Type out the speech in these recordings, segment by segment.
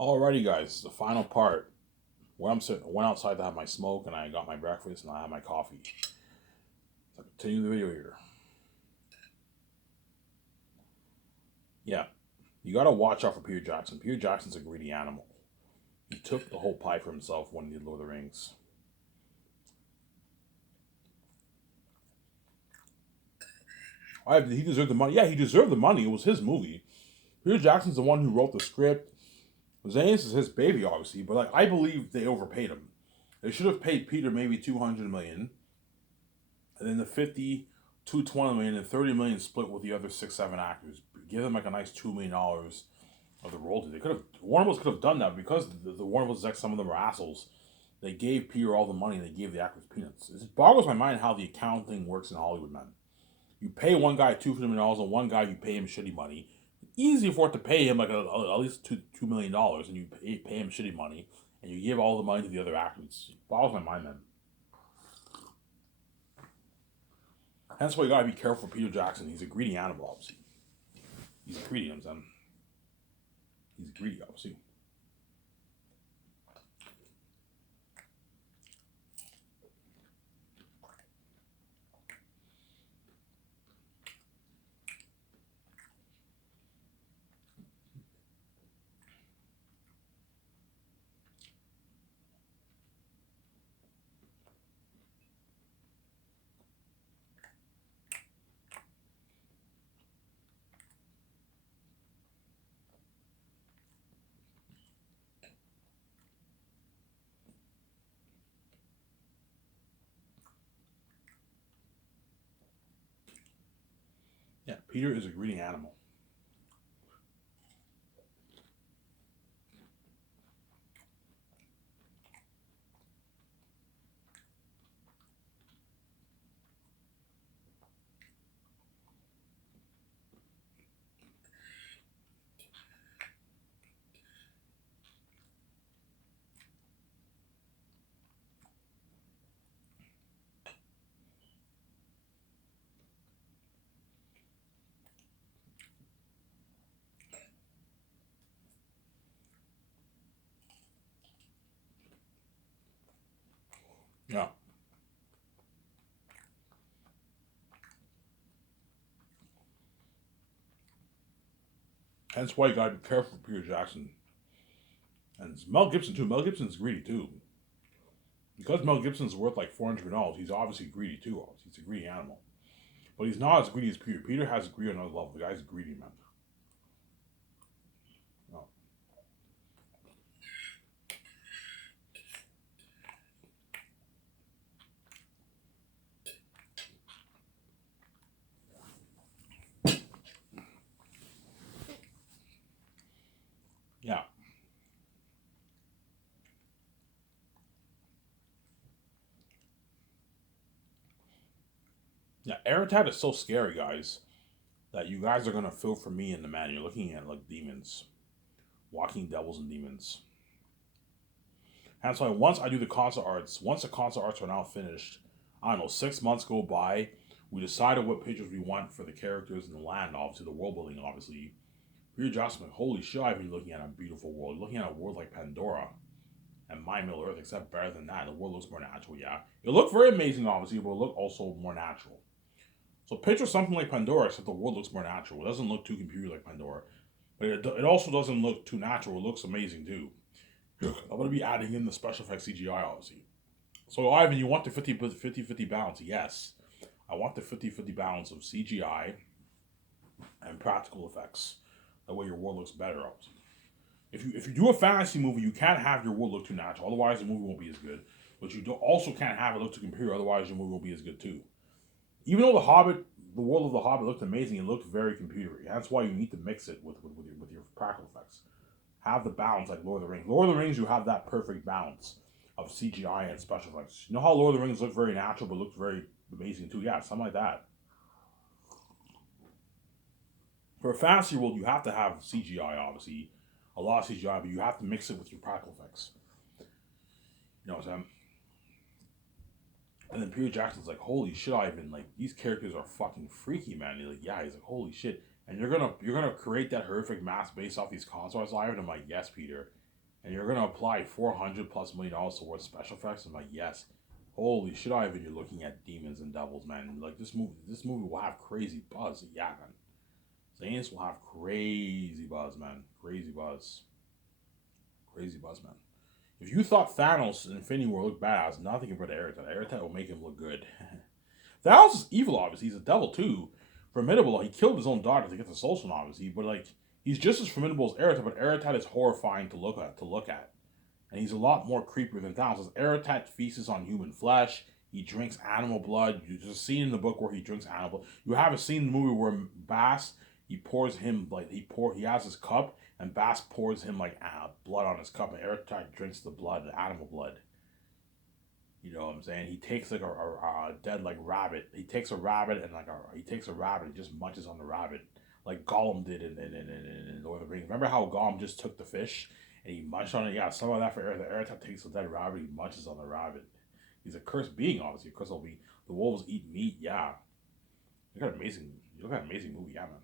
Alrighty, guys, the final part where I'm sitting. I went outside to have my smoke, and I got my breakfast, and I had my coffee. So continue the video here. Yeah, you gotta watch out for Peter Jackson. Peter Jackson's a greedy animal. He took the whole pie for himself when he did Lord of the Rings. He deserved the money. Yeah, he deserved the money. It was his movie. Peter Jackson's the one who wrote the script. Zane's is his baby, obviously, but I believe they overpaid him. They should have paid Peter maybe 200 million, and then the 50, 220 million, and 30 million split with the other 6, 7 actors. Give them like a nice $2 million of the royalty. They could have Warner Bros. Could have done that because the Warner Bros. Execs, some of them are assholes. They gave Peter all the money. They gave the actors peanuts. It boggles my mind how the accounting works in Hollywood, man. You pay one guy $250 million, and one guy you pay him shitty money. Easy for it to pay him like at least $2 million, and you pay him shitty money, and you give all the money to the other actors. It boggles my mind, man. That's why you gotta be careful for Peter Jackson. He's a greedy animal, obviously. He's greedy, you know what I'm saying? He's greedy, obviously. Yeah, Peter is a greedy animal. Yeah. That's why you gotta be careful with Peter Jackson. And it's Mel Gibson too. Mel Gibson's greedy too. Because Mel Gibson's worth like $400 million, he's obviously greedy too. Obviously. He's a greedy animal. But he's not as greedy as Peter. Peter has greed on another level. The guy's greedy, man. No. Yeah. Yeah. Eritad is so scary, guys, that you guys are gonna feel for me and the man. You're looking at like demons, walking devils and demons. And that's why once I do the concert arts, once the concert arts are now finished, I don't know, 6 months go by. We decided what pictures we want for the characters and the land, obviously, the world building, obviously. Peter Jackson, holy shit, I've been looking at a beautiful world. Looking at a world like Pandora and My Middle Earth, except better than that. The world looks more natural, yeah. It looked very amazing, obviously, but it looked also more natural. So picture something like Pandora, except the world looks more natural. It doesn't look too computer like Pandora. But it also doesn't look too natural. It looks amazing, too. I'm going to be adding in the special effects CGI, obviously. So, Ivan, you want the 50-50 balance? Yes. I want the 50-50 balance of CGI and practical effects. That way your world looks better, obviously. If you do a fantasy movie, you can't have your world look too natural. Otherwise, the movie won't be as good. But also can't have it look too computer. Otherwise, your movie won't be as good too. Even though the world of the Hobbit looked amazing, it looked very computery. That's why you need to mix it with your practical effects. Have the balance like Lord of the Rings. Lord of the Rings, you have that perfect balance of CGI and special effects. You know how Lord of the Rings looked very natural but looked very amazing too? Yeah, something like that. For a fantasy world, you have to have CGI, obviously, a lot of CGI, but you have to mix it with your practical effects. You know what I'm saying? And then Peter Jackson's like, "Holy shit, Ivan! Like these characters are fucking freaky, man." He's like, "Yeah." He's like, "Holy shit!" And you're gonna create that horrific mask based off these concepts, Ivan. I'm like, "Yes, Peter." and you're gonna apply $400+ million towards special effects. I'm like, yes, holy shit, Ivan, you're looking at demons and devils, man. Like this movie will have crazy buzz. Yeah, man. Saints will have crazy buzz, man. Crazy buzz, man. If you thought Thanos in Infinity War looked badass, nothing compared to Aerith. Aerith will make him look good. Thanos is evil, obviously. He's a devil too. Formidable. He killed his own daughter to get the Soul Stone, obviously. But like, he's just as formidable as Aerith. But Aerith is horrifying to look at. And he's a lot more creepier than Thanos. As Aerith feasts on human flesh. He drinks animal blood. There's a scene in the book where he drinks animal blood. You have a scene in the movie where Bass, he pours him like he has his cup and Bass pours him like blood on his cup, and Aerith drinks the blood, the animal blood. You know what I'm saying? He takes like a dead like rabbit. He takes a rabbit and just munches on the rabbit, like Gollum did in Lord of the Rings. Remember how Gollum just took the fish and he munched on it? Yeah, some of that for Aerith. Aerith takes a dead rabbit, he munches on the rabbit. He's a cursed being, obviously. A cursed being. The wolves eat meat. Yeah, you got an amazing movie, yeah, man.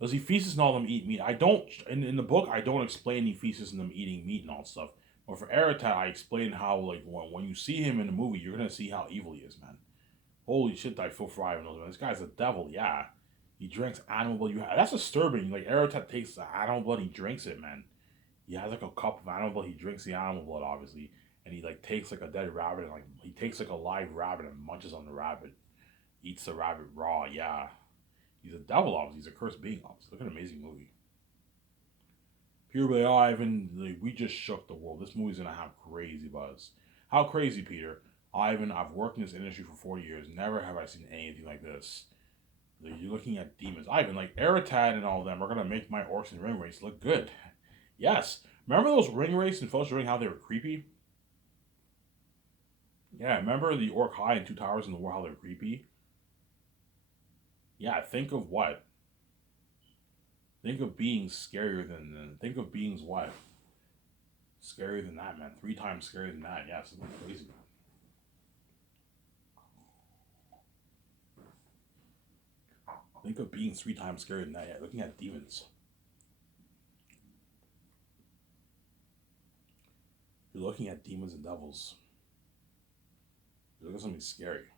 Does he feasts and all of them eat meat? I don't, in the book, I don't explain he feasts and them eating meat and all stuff. But for Eratat, I explain how, like, when you see him in the movie, you're going to see how evil he is, man. Holy shit, I feel for Ivan, man. This guy's a devil, yeah. He drinks animal blood. That's disturbing. Like, Eratat takes the animal blood, he drinks it, man. He has, like, a cup of animal blood. He drinks the animal blood, obviously. And he, like, takes, like, a dead rabbit, and, like, he takes, like, a live rabbit and munches on the rabbit. Eats the rabbit raw, yeah. He's a devil, obviously. He's a cursed being, obviously. Look at an amazing movie. Peter will be, oh, Ivan, we just shook the world. This movie's going to have crazy buzz. How crazy, Peter? Ivan, I've worked in this industry for 40 years. Never have I seen anything like this. You're looking at demons. Ivan, like Eritad and all of them are going to make my orcs and ring race look good. Yes. Remember those ring race and Fellowship Ring, how they were creepy? Yeah, remember the Orc High and Two Towers in the War, how they're creepy? Yeah, think of what? Think of beings scarier than. Think of beings what? Scarier than that, man. 3 times scarier than that. Yeah, something crazy, man. Think of being 3 times scarier than that. Yeah, looking at demons. You're looking at demons and devils. You're looking at something scary.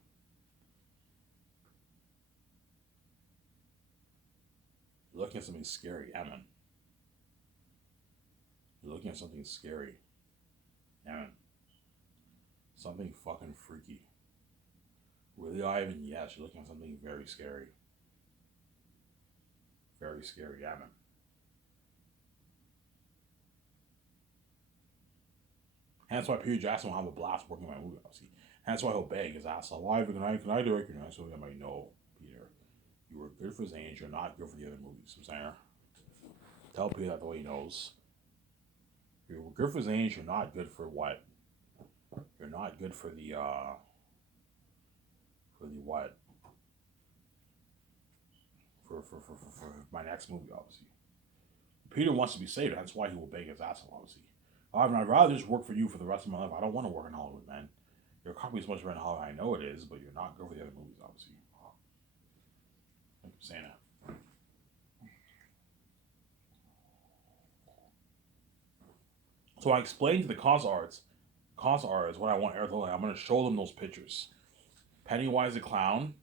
You're looking at something scary, yeah, man. You're looking at something scary. Yeah, man. Something fucking freaky. Really, Ivan? Yes, you're looking at something very scary. Very scary, yeah, man. Hence why Peter Jackson will have a blast working on my movie, obviously. Hence why he'll beg his ass off. Ivan, can I direct your next movie? I'm like, no, Peter. You were good for Zange, you're not good for the other movies. I'm saying. Tell Peter that the way he knows. You were good for Zange, you're not good for what? You're not good for the what? For my next movie, obviously. Peter wants to be saved, that's why he will beg his ass off, obviously. Ivan, I'd rather just work for you for the rest of my life. I don't want to work in Hollywood, man. Your company's much better in Hollywood. I know it is, but you're not good for the other movies, obviously. I'm saying that. So I explained to the cons artists what I want Eric to look like. I'm going to show them those pictures. Pennywise the Clown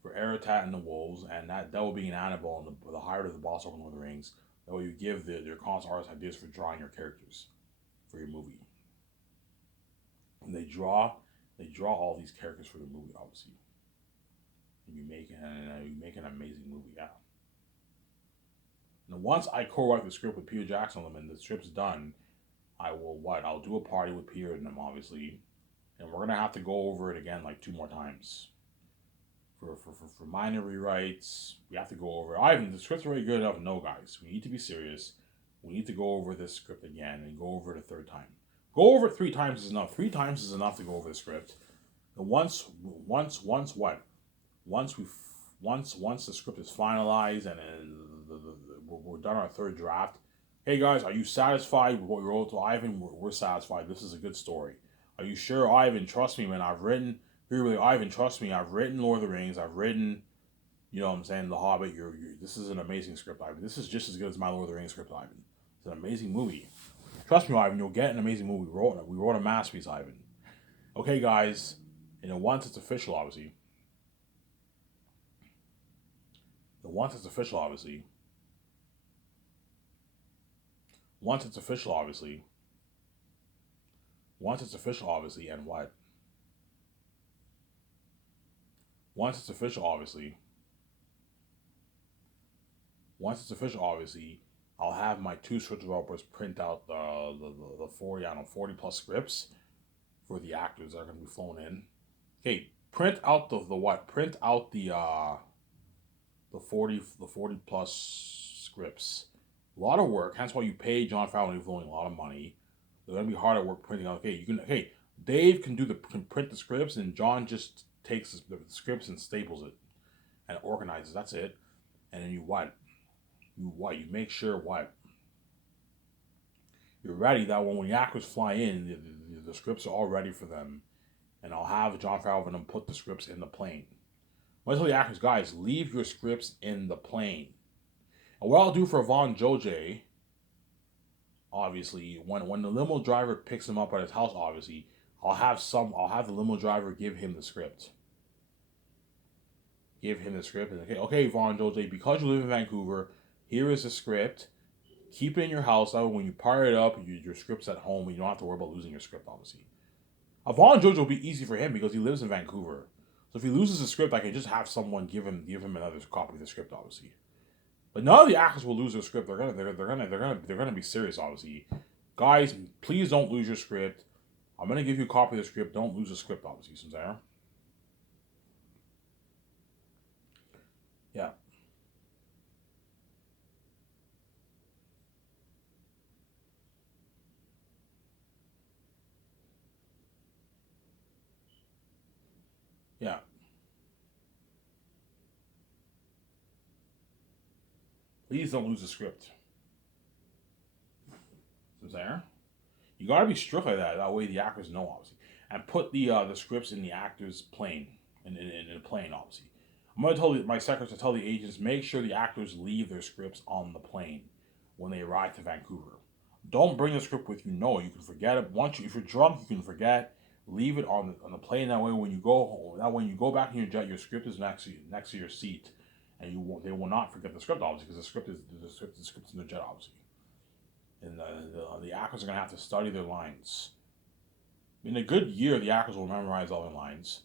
for Eratat and the Wolves, and that will be an Annabelle and the Heart of the Boss over Lord of the Rings. That way you give their cons artists ideas for drawing your characters for your movie. And they draw all these characters for the movie, obviously. And you make an amazing movie, yeah. And once I co-write the script with Peter Jackson on them and the script's done, I'll do a party with Peter and them, obviously. And we're gonna have to go over it again like 2 more times. For minor rewrites, we have to go over it. Ivan, the script's already good enough. No, guys, we need to be serious. We need to go over this script again and go over it a 3rd time. Go over it 3 times is enough. 3 times is enough to go over the script. And once the script is finalized and we're done our 3rd draft. Hey guys, are you satisfied with what we wrote to Ivan? We're satisfied. This is a good story. Are you sure, Ivan? Trust me, man. Ivan, trust me. I've written Lord of the Rings. I've written, You know what I'm saying? The Hobbit. This is an amazing script, Ivan. This is just as good as My Lord of the Rings script, Ivan. It's an amazing movie. Trust me, Ivan. You'll get an amazing movie. We wrote a masterpiece, Ivan. Okay, guys. Once it's official, obviously. Once it's official, obviously. Once it's official, obviously. Once it's official, obviously, and what? Once it's official, obviously. Once it's official, obviously, I'll have my two script developers print out the 40, I don't know, 40 plus scripts for the actors that are going to be flown in. Okay, print out the what? Print out the 40 plus scripts. A lot of work. Hence why you pay Jon Favreau and Filoni a lot of money. They're gonna be hard at work printing out. Dave can print the scripts, and John just takes the scripts and staples it and organizes. That's it. And then you what? You make sure what? You're ready that when the actors fly in, the scripts are all ready for them. And I'll have Jon Favreau and them put the scripts in the plane. I tell the actors, guys, leave your scripts in the plane. And what I'll do for Vaughn Joje, obviously, when the limo driver picks him up at his house, obviously, I'll have the limo driver give him the script. Give him the script and okay, Vaughn Joje, because you live in Vancouver, here is the script. Keep it in your house. That way, when you fire it up, your script's at home, and you don't have to worry about losing your script, obviously. Vaughn Joje will be easy for him because he lives in Vancouver. So if he loses the script, I can just have someone give him another copy of the script, obviously. But none of the actors will lose their script. They're gonna be serious, obviously. Guys, please don't lose your script. I'm gonna give you a copy of the script. Don't lose the script, obviously. Since there. Yeah. Yeah. Please don't lose the script. Since there. You gotta be strict like that. That way the actors know, obviously. And put the scripts in the actors' plane. In a plane, obviously. I'm gonna tell my secretary to tell the agents, make sure the actors leave their scripts on the plane when they arrive to Vancouver. Don't bring the script with you. No, you can forget it. If you're drunk, you can forget. Leave it on the plane. That way, when you go home, when you go back in your jet, your script is next to your seat, and they will not forget the script, obviously, because the script's in the jet, obviously. And the actors are gonna have to study their lines. In a good year, the actors will memorize all their lines.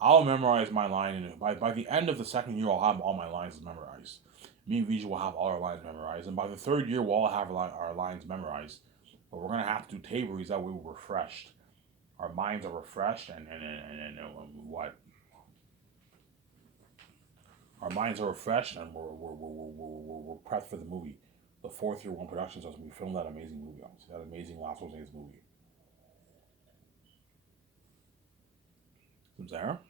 I'll memorize my line, and by the end of the second year, I'll have all my lines memorized. Me and Vijay will have all our lines memorized, and by the third year, we'll all have our lines memorized. But we're gonna have to do tape reads, that way we're refreshed. Our minds are refreshed, and what? Our minds are refreshed, and we're prepped for the movie. The fourth year one productions as we filmed that amazing movie, obviously. That amazing Last Jose movie. Sarah?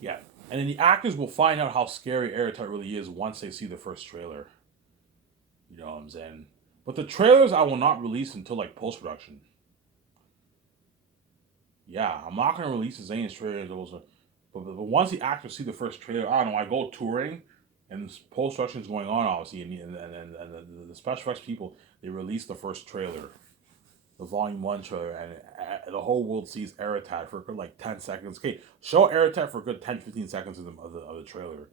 Yeah. And then the actors will find out how scary Airtight really is once they see the first trailer. You know what I'm saying? But the trailers I will not release until like post production. Yeah, I'm not gonna release the Zane's trailer. But once the actors see the first trailer, I don't know. I go touring, and post production is going on, obviously, and the special effects people, they release the first trailer, the volume 1 trailer, and the whole world sees Aratat for a good like 10 seconds. Okay, show Aratat for a good 10-15 seconds of the trailer.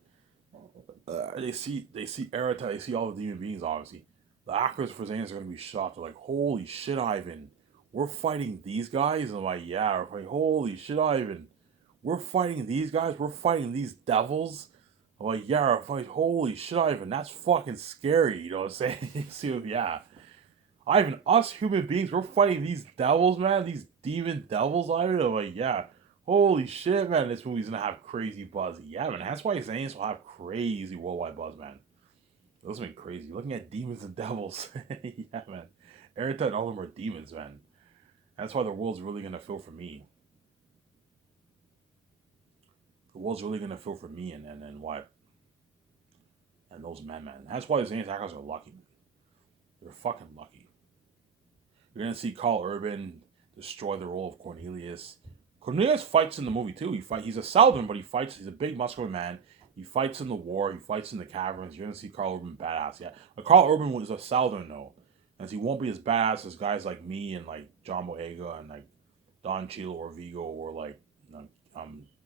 They see Aratat, they see all the demon beings, obviously. The actors for Zanes are going to be shocked. They're like, holy shit, Ivan, we're fighting these guys? And I'm like, yeah, we're fighting. Holy shit, Ivan, we're fighting these guys? We're fighting these devils? I'm like, yeah, we're fighting. Holy shit, Ivan, that's fucking scary, you know what I'm saying? See, yeah. Ivan, us human beings, we're fighting these devils, man. These demon devils, Ivan. I'm like, yeah. Holy shit, man. This movie's gonna have crazy buzz. Yeah, man. That's why Zanes will have crazy worldwide buzz, man. Those have been crazy. Looking at demons and devils. Yeah, man. Airtight and all of them are demons, man. That's why the world's really gonna feel for me. The world's really gonna feel for me and what? And those men, man. That's why the Zanes actors are lucky. They're fucking lucky. You're gonna see Carl Urban destroy the role of Cornelius. Cornelius fights in the movie too. He's a Southern, but he fights. He's a big muscular man. He fights in the war. He fights in the caverns. You're gonna see Carl Urban badass. Yeah, but Carl Urban was a Southern though, and he won't be as badass as guys like me and like John Boyega and like Don Cheadle or Vigo or like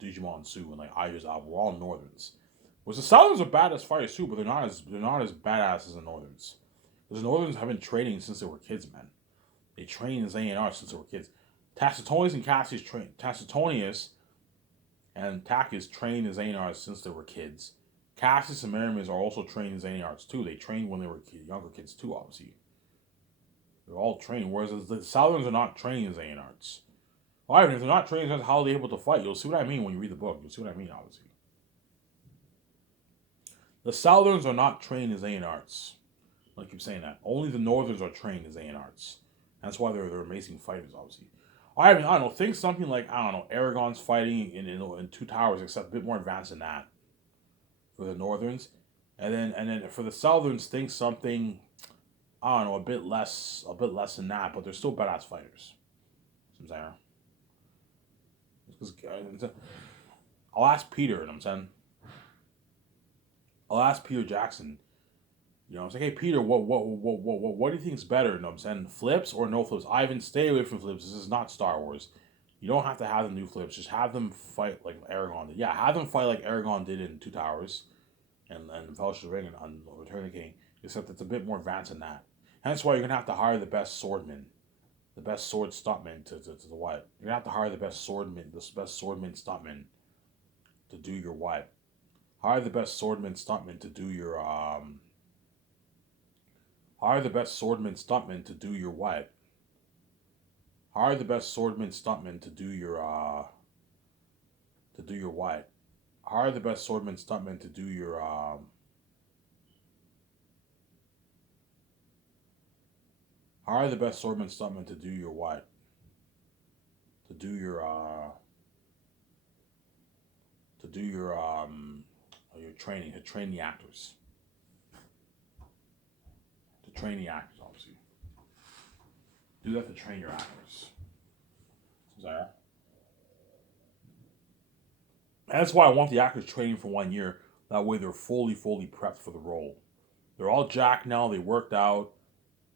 Digimon Sue and like Idris Alba. We're all Northerns. Whereas the Southerns are badass fighters too, but they're not as badass as the Northerns. Because the Northerns have been training since they were kids, man. They train as A&R since they were kids. Tacitonius and Cassius train. Tacitonius and Takis trained as A&Rs since they were kids. Cassius and Maramis are also trained as A&Rs too. They trained when they were younger kids too, obviously. They're all trained, whereas the Southerns are not trained as A&Rs. Well, if they're not trained as how they're able to fight, you'll see what I mean when you read the book. You'll see what I mean, obviously. The Southerns are not trained as A&Rs. I keep saying that. Only the Northerns are trained as A&Rs. That's why they're amazing fighters, obviously. I don't know. Think something like, I don't know, Aragon's fighting in Two Towers, except a bit more advanced than that for the Northerns. And then for the Southerns, think something, I don't know, a bit less than that, but they're still badass fighters. You know what I'm saying? I'll ask Peter, you know what I'm saying? I'll ask Peter Jackson. You know, it's like, hey Peter, what do you think is better? You know what I'm saying? Flips or no flips? Ivan, stay away from flips. This is not Star Wars. You don't have to have them do flips. Just have them fight like Aragon did. Yeah, have them fight like Aragon did in Two Towers and Fellowship of the Ring and on Return of the King. Except it's a bit more advanced than that. Hence why you're gonna have to hire the best swordman, the best sword stuntman to the what? You're gonna have to hire the best swordman stuntman to do your what? Hire the best swordman stuntman to do your Hire the best swordman stuntman to do your what? Hire the best swordman stuntman to do your what? Hire the best swordman stuntman to do your Hire the best swordman stuntman to do your what? To do your your training, to train the actors. To train the actors, obviously. Do that to train your actors. Zara. And that's why I want the actors training for 1 year. That way they're fully prepped for the role. They're all jacked now. They worked out.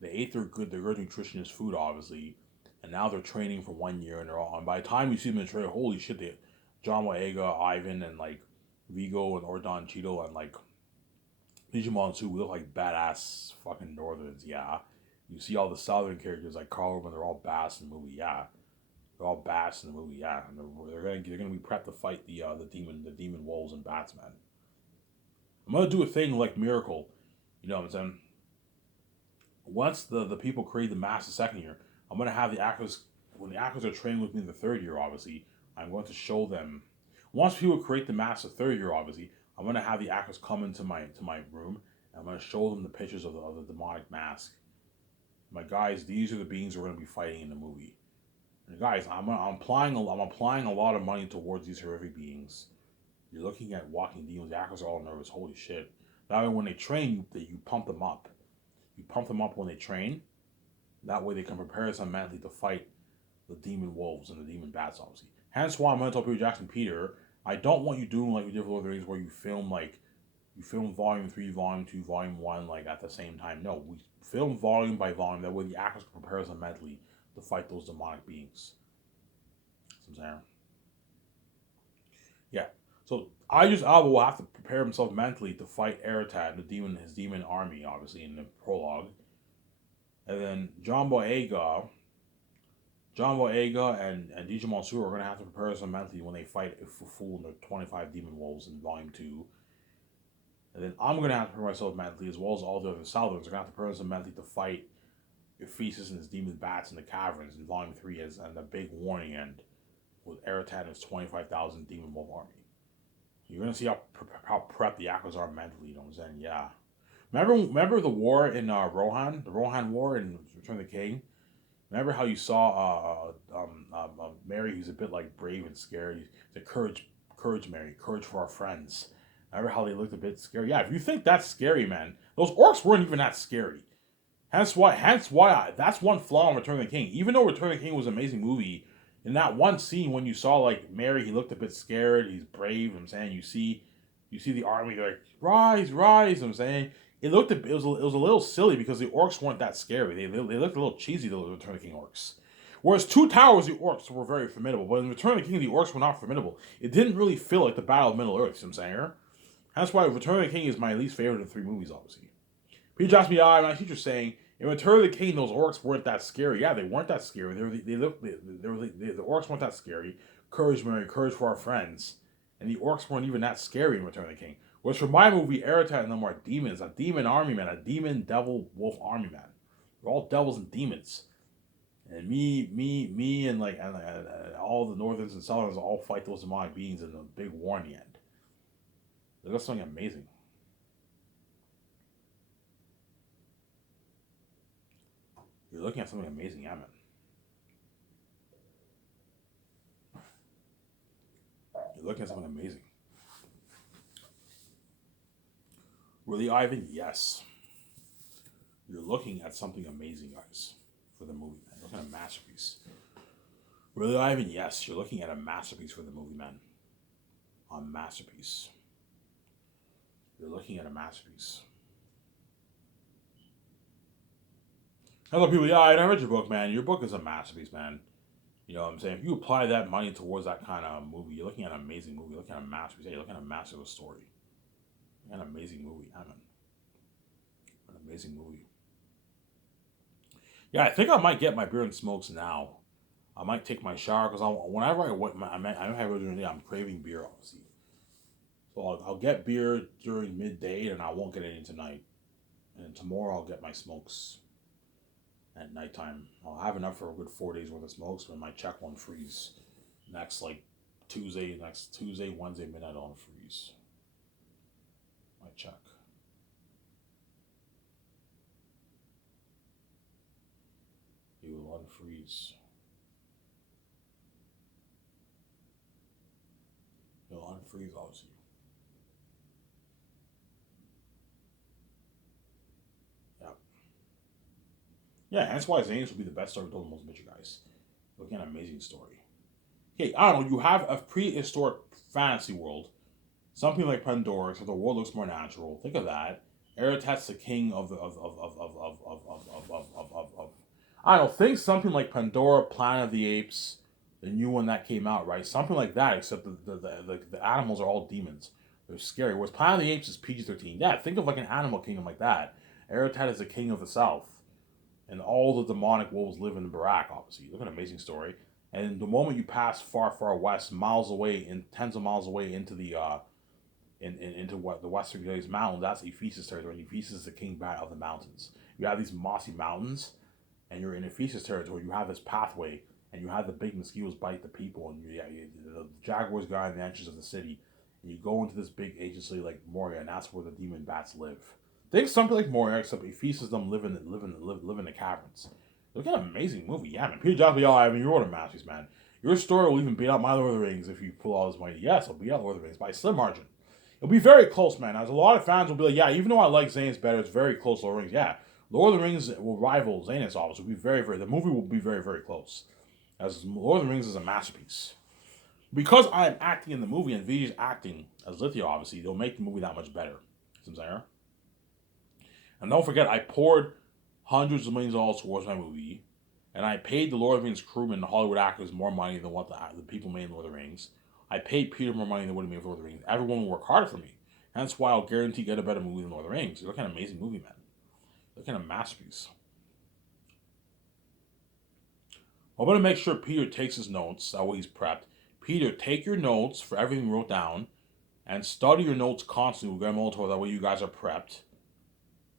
They ate their good nutritionist food, obviously. And now they're training for 1 year. And by the time you see them in the trailer, holy shit, they John Boyega, Ivan, and like Vigo and Ordon Cheeto and like Digimon too, we look like badass fucking Northerns, yeah. You see all the Southern characters like Carl Urban, they're all bass in the movie, yeah. They're all bass in the movie, yeah. And they're gonna be prepped to fight the demon wolves and bats, man. I'm gonna do a thing like Miracle, you know what I'm saying? Once the people create the mask the second year, I'm gonna have the actors when the actors are trained with me in the third year, obviously. I'm going to show them. Once people create the mask the third year, obviously, I'm gonna have the actors come into my room and I'm gonna show them the pictures of the demonic mask. My guys, these are the beings we're gonna be fighting in the movie. And guys, I'm applying a lot of money towards these horrific beings. You're looking at walking demons. The actors are all nervous. Holy shit! That way, when they train, you pump them up. You pump them up when they train. That way, they can prepare themselves mentally to fight the demon wolves and the demon bats, obviously. Hence why I'm going to tell Peter Jackson, Peter, I don't want you doing like we did with Lord of the Rings, where you film volume 3, volume 2, volume 1, like at the same time. No, we film volume by volume. That way the actors can prepare themselves mentally to fight those demonic beings. See what I'm saying? Yeah. So Idris Elba will have to prepare himself mentally to fight Eretad, his demon army, obviously, in the prologue. And then John Boyega and Digimon Su are going to have to prepare themselves mentally when they fight Full and the 25 demon wolves in volume 2. And then I'm going to have to prepare myself mentally, as well as all the other Southerns are going to have to prepare themselves mentally to fight Ephesus and his demon bats in the caverns in volume 3 and the big warning end with Eretad and his 25,000 demon wolf army. You're going to see how prepped the actors are mentally, you know what I'm saying? Yeah. Remember the war in Rohan? The Rohan War in Return of the King? Remember how you saw Mary, who's a bit like brave and scared? The courage, Mary, courage for our friends. Remember how they looked a bit scary? Yeah, if you think that's scary, man, those orcs weren't even that scary. Hence why that's one flaw in Return of the King. Even though Return of the King was an amazing movie In that one scene when you saw like Mary, he looked a bit scared. He's brave. I'm saying you see the army. They're like rise, rise. I'm saying it was a little silly because the orcs weren't that scary. They looked a little cheesy. The Return of the King orcs. Whereas Two Towers, the orcs were very formidable, but in Return of the King, the orcs were not formidable. It didn't really feel like the Battle of Middle Earth. You know what I'm saying? That's why Return of the King is my least favorite of the three movies, obviously. Peter Jackson, my teacher's saying, in Return of the King, those orcs weren't that scary. Yeah, they weren't that scary. The orcs weren't that scary. Courage, Mary, courage for our friends. And the orcs weren't even that scary in Return of the King. Whereas for my movie, Eretat and them are demons. A demon army man. A demon, devil, wolf army man. They're all devils and demons. And me, and all the Northerns and Southerns all fight those demonic beings in a big war in the end. That's something amazing. You're looking at something amazing, yeah, man. You're looking at something amazing. Really, Ivan? Yes. You're looking at something amazing, guys, for the movie, man. You're looking at a masterpiece. Really, Ivan? Yes. You're looking at a masterpiece for the movie, man. A masterpiece. You're looking at a masterpiece. Other people, yeah, I read your book, man. Your book is a masterpiece, man. You know what I'm saying? If you apply that money towards that kind of movie, you're looking at an amazing movie. You're looking at a masterpiece. Yeah, you're looking at a masterpiece story. An amazing movie, I mean. An amazing movie. Yeah, I think I might get my beer and smokes now. I might take my shower because whenever I have it during the day, I'm craving beer, obviously. So I'll get beer during midday, and I won't get any tonight. And tomorrow I'll get my smokes at nighttime. I'll have enough for a good 4 days worth of smokes, but my check won't freeze. Next Tuesday, Wednesday midnight on freeze. My check. It will unfreeze. It'll unfreeze, obviously. Yeah. Yeah, that's why Zane's will be the best story told in most picture, guys. Looking at an amazing story. Hey, I don't know, you have a prehistoric fantasy world. Something like Pandora, so the world looks more natural. Think of that. Eretat's the king of I don't know, think something like Pandora, Planet of the Apes, the new one that came out, right? Something like that, except the animals are all demons. They're scary. Whereas Planet of the Apes is PG-13. Yeah, think of like an animal kingdom like that. Eretat is the king of the south. And all the demonic wolves live in the Barak, obviously. Look at an amazing story. And the moment you pass far, far west, miles away, in tens of miles away into the into what the Western Great Mountains, that's Ephesus territory. And Ephesus is the king bat of the mountains. You have these mossy mountains, and you're in Ephesus territory. You have this pathway, and you have the big mosquitoes bite the people, and the jaguars guard the entrance of the city. And you go into this big agency like Moria, and that's where the demon bats live. Think something like Moria, except Ephesus them live in the caverns. Look at an amazing movie, yeah, man. Peter Jackson, I mean, you wrote a masterpiece, man. Your story will even beat out my Lord of the Rings if you pull all this money. Yes, it'll beat out Lord of the Rings by a slim margin. It'll be very close, man. As a lot of fans will be like, yeah, even though I like Zane's better, it's very close to Lord of the Rings. Yeah, Lord of the Rings will rival Zane's obviously. Will be very, very. The movie will be very, very close. As Lord of the Rings is a masterpiece. Because I am acting in the movie and Vijay's acting as Lithia, obviously, they'll make the movie that much better. See what I'm saying? And don't forget, I poured hundreds of millions of dollars towards my movie, and I paid the Lord of the Rings crewmen, the Hollywood actors, more money than what the people made in Lord of the Rings. I paid Peter more money than what he made for Lord of the Rings. Everyone will work harder for me. And that's why I'll guarantee get a better movie than Lord of the Rings. You're looking at an amazing movie, man. You're looking at a masterpiece. I'm going to make sure Peter takes his notes. That way he's prepped. Peter, take your notes for everything you wrote down, and study your notes constantly with Guillermo del Toro. That way you guys are prepped.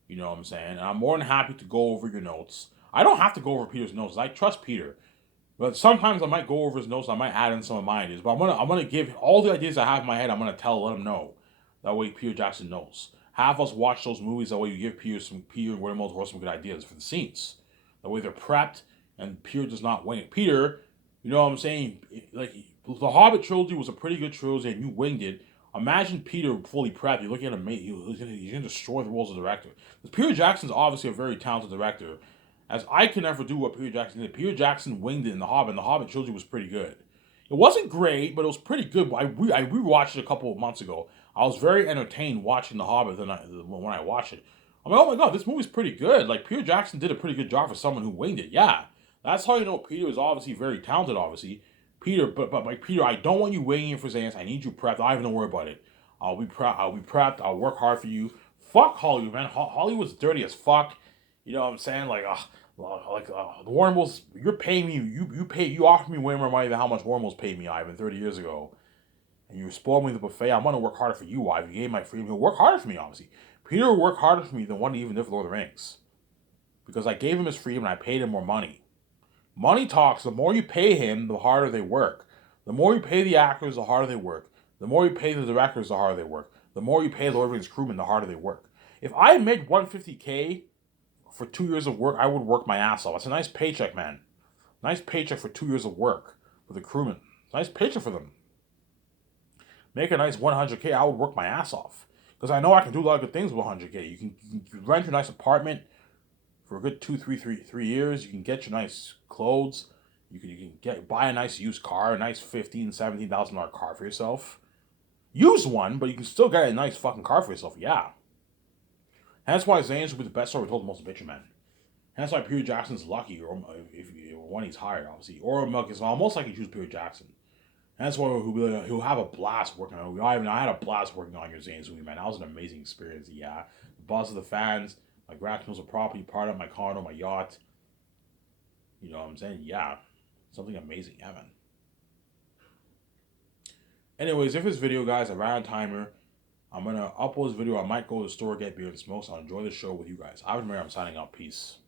You know what I'm saying? And I'm more than happy to go over your notes. I don't have to go over Peter's notes. I trust Peter. But sometimes I might go over his notes. I might add in some of my ideas. But I'm gonna give all the ideas I have in my head. I'm gonna let him know. That way Peter Jackson knows. Have us watch those movies. That way you give Peter and Guillermo del Toro some good ideas for the scenes. That way they're prepped and Peter does not wing. Peter, you know what I'm saying? Like the Hobbit trilogy was a pretty good trilogy, and you winged it. Imagine Peter fully prepped. You're looking at him. He's going to destroy the roles of director. Because Peter Jackson's obviously a very talented director. as I can never do what Peter Jackson did. Peter Jackson winged it in The Hobbit, and The Hobbit trilogy was pretty good. It wasn't great, but it was pretty good. I rewatched it a couple of months ago. I was very entertained watching The Hobbit when I watched it. I'm like, oh my god, this movie's pretty good. Like, Peter Jackson did a pretty good job for someone who winged it. Yeah, that's how you know Peter is obviously very talented. Obviously, Peter, but like Peter, I don't want you winging it for Xans. I need you prepped. I don't even worry about it. I'll be prepped. I'll be prepped. I'll work hard for you. Fuck Hollywood, man. Hollywood's dirty as fuck. You know what I'm saying? Like, the Warren Bulls, you're paying me. You offered me way more money than how much Warren Bulls paid me, Ivan, 30 years ago. And you spoiled me the buffet. I'm gonna work harder for you, Ivan. You gave my freedom. He'll work harder for me, obviously. Peter will work harder for me than one even did Lord of the Rings, because I gave him his freedom and I paid him more money. Money talks. The more you pay him, the harder they work. The more you pay the actors, the harder they work. The more you pay the directors, the harder they work. The more you pay the Lord of the Rings crewmen, the harder they work. If I made $150K for 2 years of work, I would work my ass off. That's a nice paycheck, man. Nice paycheck for 2 years of work for the crewmen. Nice paycheck for them. Make a nice 100K, I would work my ass off. Because I know I can do a lot of good things with 100K. You can rent your nice apartment for a good 3 years. You can get your nice clothes. You can buy a nice used car, a nice $15,000, $17,000 car for yourself. Use one, but you can still get a nice fucking car for yourself. Yeah. And that's why Xans will be the best story told the most adventure, man. And that's why Peter Jackson's lucky, or if when he's hired, obviously, or Milk is most likely choose Peter Jackson. And that's why he'll have a blast working on it. I had a blast working on your Xans movie, man. That was an amazing experience. Yeah, the buzz of the fans, my Gratinos of property, part of my condo, my yacht. You know what I'm saying? Yeah, something amazing, yeah, man. Anyways, if this video, guys, I ran out of timer. I'm gonna upload this video. I might go to the store, get beer and smoke. So I'll enjoy the show with you guys. I'm signing out. Peace.